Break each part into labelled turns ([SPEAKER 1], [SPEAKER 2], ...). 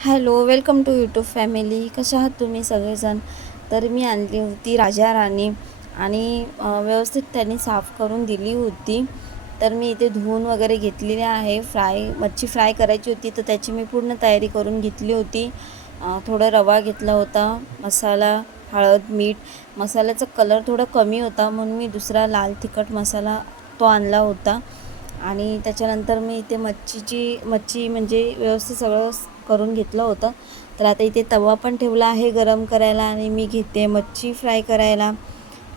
[SPEAKER 1] Hello welcome to YouTube family. कशा आहात तुम्ही सगळेजण? तर मी आणली होती राजा राणी आणि व्यवस्थित त्यांनी साफ करून दिली होती. तर मी इथे धुवून वगैरे घेतलेली आहे. फ्राय मच्छी फ्राय करायची होती तर त्याची मी पूर्ण तयारी करून घेतली होती. थोडं रवा घेतला होता मसाला हळद मीठ. मसाल्याचा कलर थोडा कमी होता म्हणून मी दुसरा लाल तिखट मसाला तो आणला होता. आणि त्याच्यानंतर मी इथे मच्छीची मच्छी म्हणजे व्यवस्थित सगळं करून घेतलं होतं. तर आता इथे तवा पण ठेवला आहे गरम करायला आणि मी घेते मच्छी फ्राय करायला.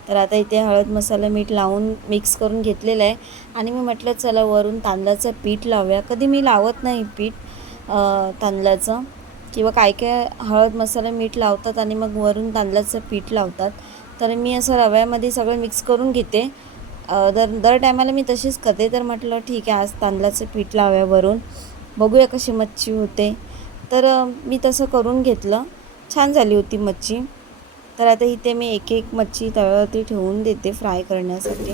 [SPEAKER 1] तर आता इथे हळद मसाला मीठ लावून मिक्स करून घेतलेलं आहे. आणि मी म्हटलं चला वरून तांदळाचं पीठ लावूया. कधी मी लावत नाही पीठ तांदळाचं. किंवा काय काय हळद मसाला मीठ लावतात आणि मग वरून तांदळाचं पीठ लावतात. तर मी असं रव्यामध्ये सगळं मिक्स करून घेते. दर दर टायमाला मी तशीच करते. तर म्हटलं ठीक आहे आज तांदळाचं पीठ लावूया वरून. बघूया कशी मच्छी होते. तर मी तसं करून घेतलं. छान झाली होती मच्छी. तर आता इथे मी एक एक मच्छी तव्यावरती ठेवून देते फ्राय करण्यासाठी.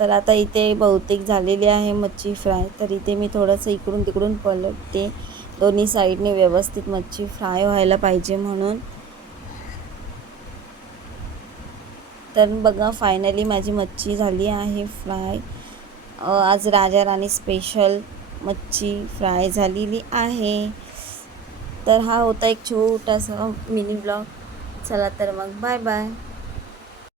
[SPEAKER 1] तर आता इथे बहुतेक झालेली आहे मच्छी फ्राय. तर इथे मी थोडंसं इकडून तिकडून पलटते. दोन्ही साईडने व्यवस्थित मच्छी फ्राय व्हायला पाहिजे म्हणून. तर बघा फायनली माझी मच्छी झाली आहे फ्राय. आज राजा राणी स्पेशल मच्छी फ्राय झालेली आहे. तर हा होता एक छोटासा मिनी ब्लॉग चला तर मग बाय बाय